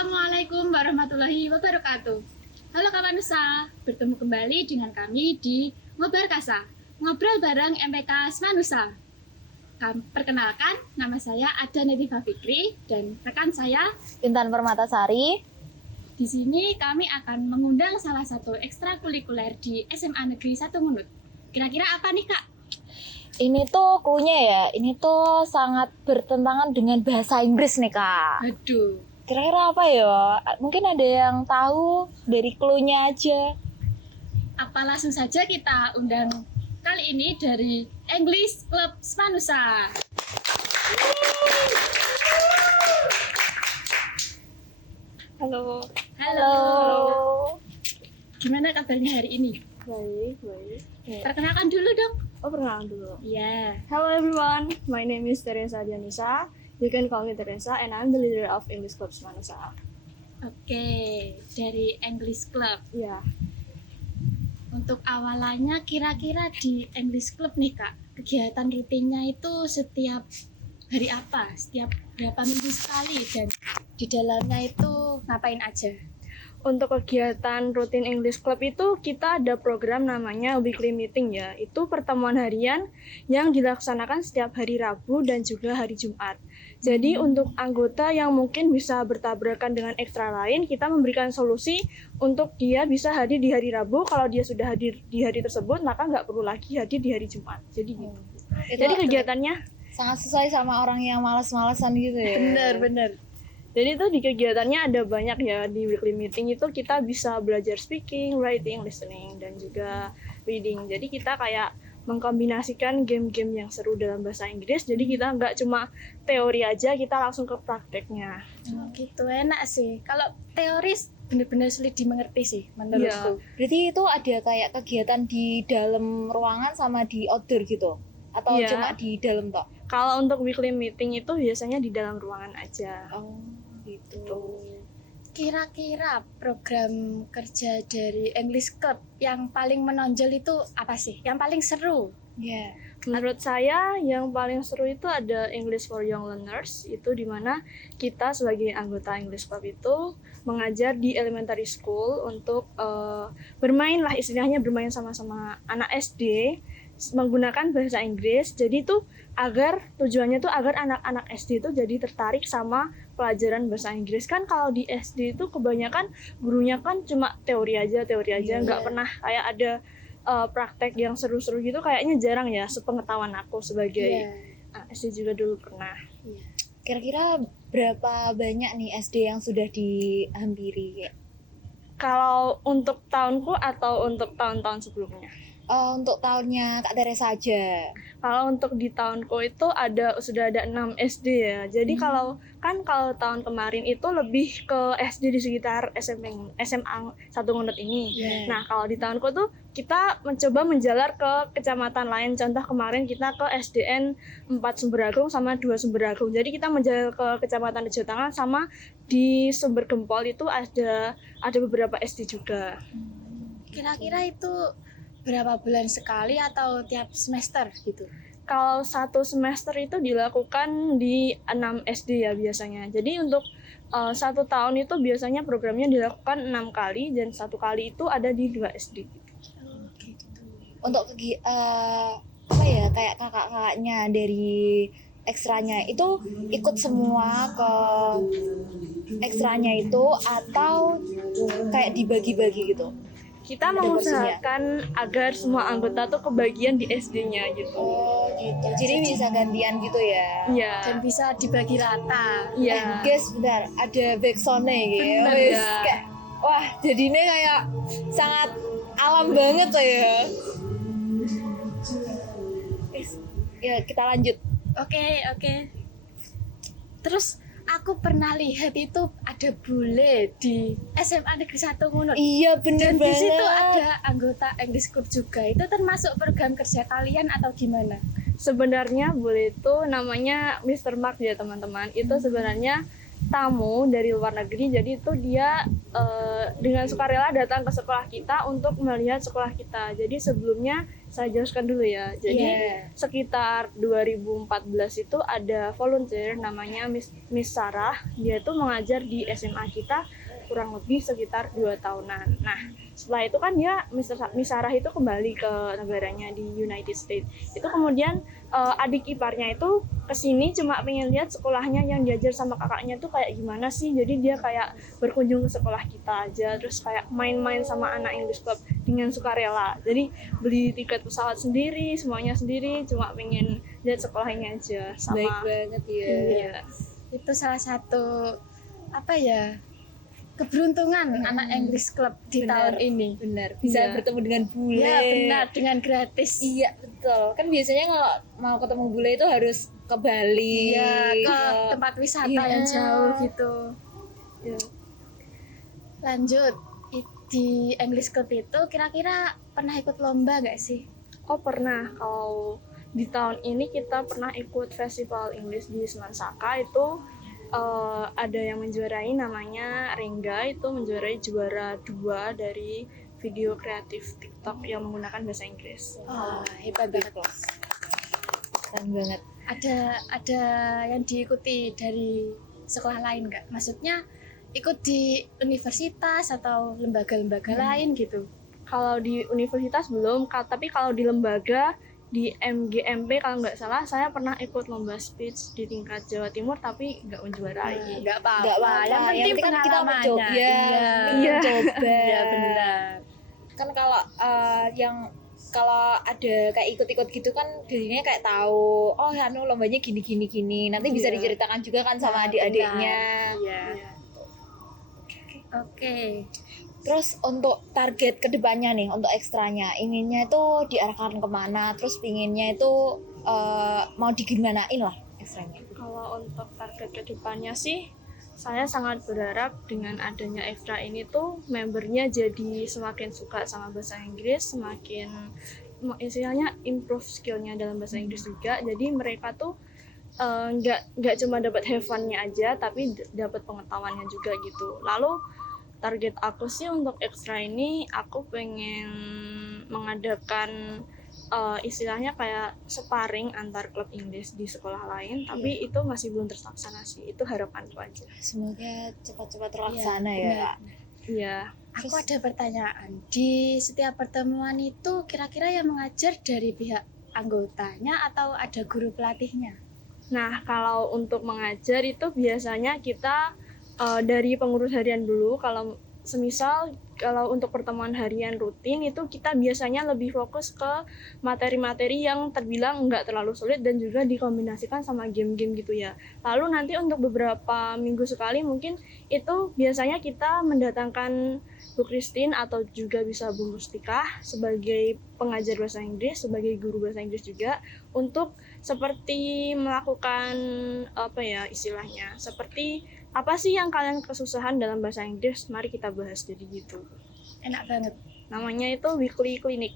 Assalamualaikum warahmatullahi wabarakatuh. Halo kawan Nusa, bertemu kembali dengan kami di Ngobar Kasa, ngobrol bareng MPK Smanusa. Perkenalkan, nama saya Ada Netiva Fikri dan rekan saya Intan Permatasari. Di sini kami akan mengundang salah satu ekstrakurikuler di SMA Negeri 1 Ngunut. Kira-kira apa nih Kak? Ini tuh cluenya ya, ini tuh sangat bertentangan dengan bahasa Inggris nih Kak. Aduh, Kira-kira apa ya? Mungkin ada yang tahu dari cluenya aja. apa langsung saja kita undang kali ini dari English Club Smanusa. Halo. Halo. Halo. Gimana kabarnya hari ini? Baik. Perkenalkan dulu dong. Perkenalan dulu. Iya. Hello everyone, my name is Teresa Dianisa. You can call me Teresa and I'm the leader of English Club Smanusa. Oke, dari English Club. Ya, Untuk awalannya kira-kira di English Club nih Kak, kegiatan rutinnya itu setiap hari apa? Setiap berapa minggu sekali dan di dalamnya itu ngapain aja? untuk kegiatan rutin English Club itu kita ada program namanya weekly meeting ya. Itu pertemuan harian yang dilaksanakan setiap hari Rabu dan juga hari Jumat. Jadi untuk anggota yang mungkin bisa bertabrakan dengan ekstra lain, kita memberikan solusi untuk dia bisa hadir di hari Rabu. Kalau dia sudah hadir di hari tersebut, maka nggak perlu lagi hadir di hari Jumat. Jadi gitu. Jadi kegiatannya, Sangat sesuai sama orang yang malas-malasan gitu ya. Bener. jadi itu di kegiatannya ada banyak ya. Di weekly meeting itu kita bisa belajar speaking, writing, listening, dan juga reading. Jadi kita kayak mengkombinasikan game-game yang seru dalam bahasa Inggris. Jadi kita nggak cuma teori aja, kita langsung ke prakteknya. Oh, gitu enak sih. Kalau teoris bener-bener sulit dimengerti sih menurutku. Berarti itu ada kayak kegiatan di dalam ruangan sama di outdoor gitu? Atau Iya. cuma di dalam tok? Kalau untuk weekly meeting itu biasanya di dalam ruangan aja. Oh, gitu. Kira-kira program kerja dari English Club yang paling menonjol itu apa sih? Yang paling seru? Ya. Menurut saya yang paling seru itu ada English for Young Learners, itu dimana kita sebagai anggota English Club itu mengajar di elementary school untuk bermain lah, istilahnya bermain sama-sama anak SD menggunakan bahasa Inggris. Jadi itu tujuannya tuh agar anak-anak SD itu jadi tertarik sama pelajaran bahasa Inggris. Kan kalau di SD itu kebanyakan gurunya kan cuma teori aja, nggak pernah kayak ada praktek yang seru-seru gitu, kayaknya jarang ya sepengetahuan aku sebagai anak SD juga dulu pernah. Kira-kira berapa banyak nih SD yang sudah dihampiri? Kalau untuk tahunku atau untuk tahun-tahun sebelumnya? Untuk tahunnya Kak Teresa aja. Kalau untuk di tahunku itu sudah ada 6 SD ya. Jadi kalau tahun kemarin itu lebih ke SD di sekitar SMA 1 Ngunut ini. Nah, kalau di tahunku tuh kita mencoba menjalar ke kecamatan lain. Contoh kemarin kita ke SDN 4 Sumberagung sama 2 Sumberagung. Jadi kita menjalar ke Kecamatan Rejo Tangan sama di Sumber Gempol itu ada beberapa SD juga. Kira-kira itu berapa bulan sekali atau tiap semester gitu? Kalau satu semester itu dilakukan di 6 SD ya biasanya. Jadi untuk 1 tahun itu biasanya programnya dilakukan 6 kali dan 1 kali itu ada di 2 SD. Oh, gitu. Untuk apa ya, kayak kakak-kakaknya dari ekstranya itu ikut semua ke ekstranya itu atau kayak dibagi-bagi gitu? Kita Ada mengusahakan agar semua anggota tuh kebagian di SD-nya gitu. Oh gitu, jadi bisa gantian gitu ya? Iya. Dan bisa dibagi rata. Iya. Guys, bentar, ada backsound-nya gitu ya. Bener, Wis, ya. kayak, wah jadinya kayak sangat alam banget tuh ya. Wis, ya kita lanjut. Oke. Terus aku pernah lihat itu ada bule di SMA Negeri 1 Ngunut. Iya bener Dan di banget. situ ada anggota English Club juga. Itu termasuk program kerja kalian atau gimana? Sebenarnya bule itu namanya Mr. Mark ya teman-teman. Itu sebenarnya tamu dari luar negeri. Jadi itu dia dengan sukarela datang ke sekolah kita untuk melihat sekolah kita. Jadi sebelumnya saya jelaskan dulu ya. Jadi sekitar 2014 itu ada volunteer namanya Miss Sarah. Dia itu mengajar di SMA kita kurang lebih sekitar 2 tahunan. Nah, setelah itu kan dia Miss Sarah itu kembali ke negaranya di United States. Itu kemudian adik iparnya itu kesini cuma pengen lihat sekolahnya yang diajar sama kakaknya tuh kayak gimana sih. Jadi dia kayak berkunjung ke sekolah kita aja, terus kayak main-main sama anak English Club dengan sukarela. Jadi beli tiket pesawat sendiri, semuanya sendiri, cuma pengen lihat sekolahnya aja. Sama. Baik banget ya. Iya. Itu salah satu apa ya, keberuntungan anak English Club di Benar. tahun ini. Benar, bisa Iya. bertemu dengan bule. Ya benar, dengan gratis. Iya, betul. Kan biasanya kalau mau ketemu bule itu harus ke Bali. Iya, ke tempat wisata Iya. yang jauh gitu. Iya. Lanjut, di English Club itu kira-kira pernah ikut lomba nggak sih? Oh pernah, kalau di tahun ini kita pernah ikut festival English di Semansaka itu ada yang menjuarai namanya Rengga, itu menjuarai juara 2 dari video kreatif TikTok yang menggunakan bahasa Inggris. Oh, hebat banget. Keren banget. Ada yang diikuti dari sekolah lain nggak? Maksudnya ikut di universitas atau lembaga-lembaga lain gitu? Kalau di universitas belum, tapi kalau di lembaga di MGMP kalau nggak salah saya pernah ikut lomba speech di tingkat Jawa Timur tapi nggak menjuarai. Nggak apa-apa. Nggak apa-apa. Yang penting kan kita pengalamannya. mencoba. Iya. Mencoba. Iya benar. Kan kalau kalau ada kayak ikut-ikut gitu kan dirinya kayak tahu, oh anu lombanya gini. Nanti bisa Iya. diceritakan juga kan sama Nah, adik-adiknya. Iya. Iya. Oke. Terus untuk target kedepannya nih, untuk ekstranya, inginnya itu diarahkan kemana? Terus pinginnya itu mau digimanain lah ekstranya? Kalau untuk target kedepannya sih, saya sangat berharap dengan adanya ekstra ini tuh membernya jadi semakin suka sama bahasa Inggris, semakin istilahnya improve skillnya dalam bahasa Inggris juga. Jadi mereka tuh nggak cuma dapat have fun-nya aja, tapi dapat pengetahuannya juga gitu. Lalu target aku sih untuk ekstra ini, aku pengen mengadakan istilahnya kayak sparring antar klub Inggris di sekolah lain, tapi itu masih belum terlaksana sih. Itu harapanku aja. Semoga cepat-cepat terlaksana Iya, ya. benar. Iya. Aku ada pertanyaan. Di setiap pertemuan itu kira-kira yang mengajar dari pihak anggotanya atau ada guru pelatihnya? Nah, kalau untuk mengajar itu biasanya kita dari pengurus harian dulu. Kalau semisal kalau untuk pertemuan harian rutin itu kita biasanya lebih fokus ke materi-materi yang terbilang nggak terlalu sulit dan juga dikombinasikan sama game-game gitu ya. Lalu nanti untuk beberapa minggu sekali mungkin itu biasanya kita mendatangkan Bu Christine atau juga bisa Bu Mustika sebagai pengajar bahasa Inggris, sebagai guru bahasa Inggris juga, untuk seperti melakukan apa ya istilahnya, seperti apa sih yang kalian kesusahan dalam bahasa Inggris, mari kita bahas, jadi gitu. Enak banget. Namanya itu weekly clinic.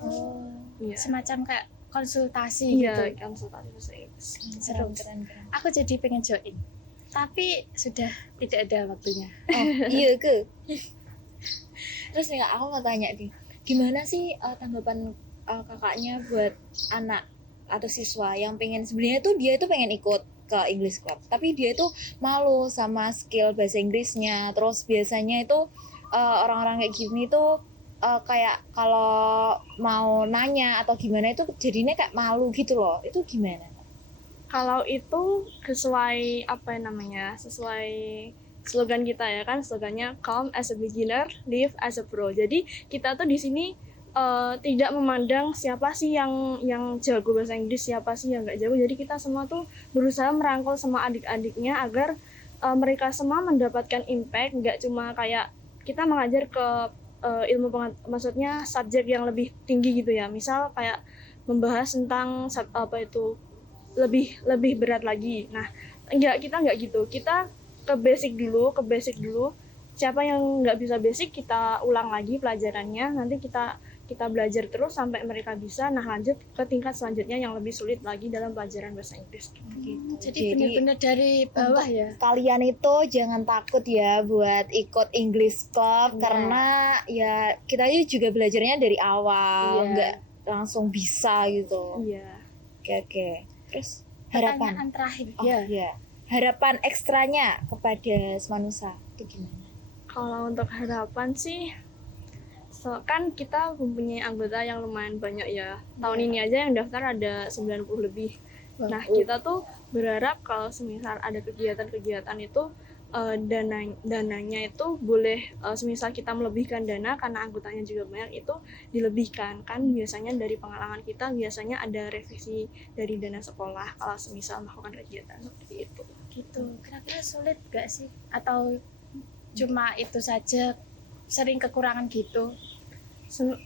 Oh, Iya. semacam kayak konsultasi Iya, gitu. konsultasi bahasa Inggris. Seru. Keren. Aku jadi pengen join. Tapi sudah tidak ada waktunya. Oh, iya ke. Terus nih Kak, aku mau tanya nih, gimana sih tanggapan kakaknya buat anak atau siswa yang pengen sebenarnya tuh dia itu pengen ikut ke English Club, tapi dia itu malu sama skill bahasa Inggrisnya. Terus biasanya itu orang-orang kayak gini tuh kayak kalau mau nanya atau gimana itu jadinya kayak malu gitu loh. Itu gimana? Kalau itu sesuai apa namanya, sesuai slogan kita ya kan, slogannya come as a beginner, live as a pro. Jadi kita tuh di sini tidak memandang siapa sih yang jago bahasa Inggris, siapa sih yang nggak jago. Jadi kita semua tuh berusaha merangkul sama adik-adiknya agar mereka semua mendapatkan impact, nggak cuma kayak kita mengajar ke ilmu maksudnya subjek yang lebih tinggi gitu ya. Misal kayak membahas tentang apa itu lebih berat lagi. Nah, kita nggak gitu. Kita ke basic dulu. Siapa yang nggak bisa basic kita ulang lagi pelajarannya. Nanti kita kita belajar terus sampai mereka bisa. Nah, lanjut ke tingkat selanjutnya yang lebih sulit lagi dalam pelajaran bahasa Inggris. Gitu. Jadi benar-benar dari bawah ya. Kalian itu jangan takut ya buat ikut English Club, Iya. karena ya kita juga belajarnya dari awal, Iya. nggak langsung bisa gitu. Iya. Oke. Terus harapan. Pertanyaan terakhir Oh ya. iya. Harapan ekstranya kepada Semanusa itu gimana? Kalau untuk harapan sih, kan kita mempunyai anggota yang lumayan banyak ya. Tahun ini aja yang daftar ada 90 lebih. Nah, kita tuh berharap kalau semisal ada kegiatan-kegiatan itu dananya itu boleh semisal kita melebihkan dana karena anggotanya juga banyak, itu dilebihkan. Kan biasanya dari pengalaman kita biasanya ada revisi dari dana sekolah kalau semisal melakukan kegiatan seperti itu. Gitu. Kira-kira sulit gak sih? Atau cuma itu saja, sering kekurangan gitu?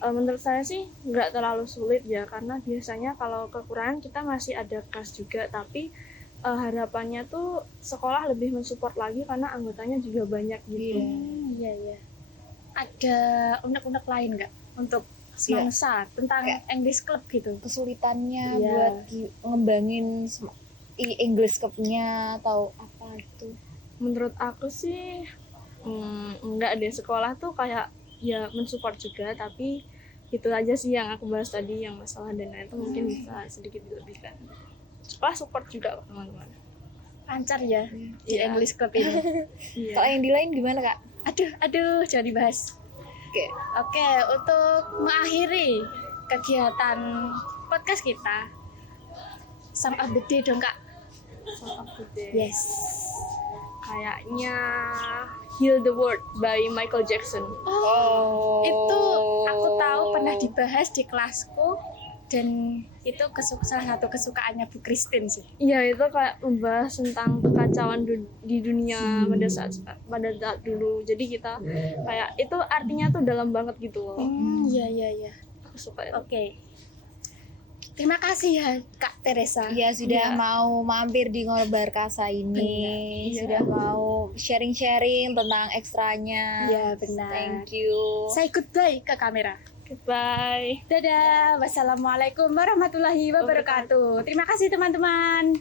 Menurut saya sih nggak terlalu sulit ya, karena biasanya kalau kekurangan kita masih ada kelas juga, tapi harapannya tuh sekolah lebih mensupport lagi karena anggotanya juga banyak gitu. Iya, iya. Ada unek-unek lain nggak untuk Semanusa tentang English Club gitu? Kesulitannya Iya. buat ngembangin English Cup-nya atau apa itu? Menurut aku sih enggak deh, sekolah tuh kayak ya mensupport juga, tapi itu aja sih yang aku bahas tadi, yang masalah dana itu mungkin bisa sedikit dilebihkan. Sekolah support juga kok, teman-teman. Lancar ya di Iya. English Club ini. Iya. Kalau yang di lain gimana Kak? Aduh, jangan dibahas. Oke, untuk mengakhiri kegiatan podcast kita, Song of the Day dong Kak. Song of the Day. Yes. Kayaknya Heal the World by Michael Jackson. Oh. Itu aku tahu pernah dibahas di kelasku, dan itu salah satu kesukaannya Bu Christine sih. Iya, itu kayak membahas tentang kekacauan di dunia pada saat dulu. Jadi kita kayak itu artinya tuh dalam banget gitu loh. Iya. Aku suka itu. Oke. Terima kasih ya Kak Teresa. Ya sudah Iya. mau mampir di Ngobar Kasa ini, Iya. sudah mau sharing-sharing tentang ekstranya. Iya, benar. Thank you. Saya goodbye ke kamera. Goodbye. Dadah. Wassalamualaikum warahmatullahi wabarakatuh. Terima kasih teman-teman.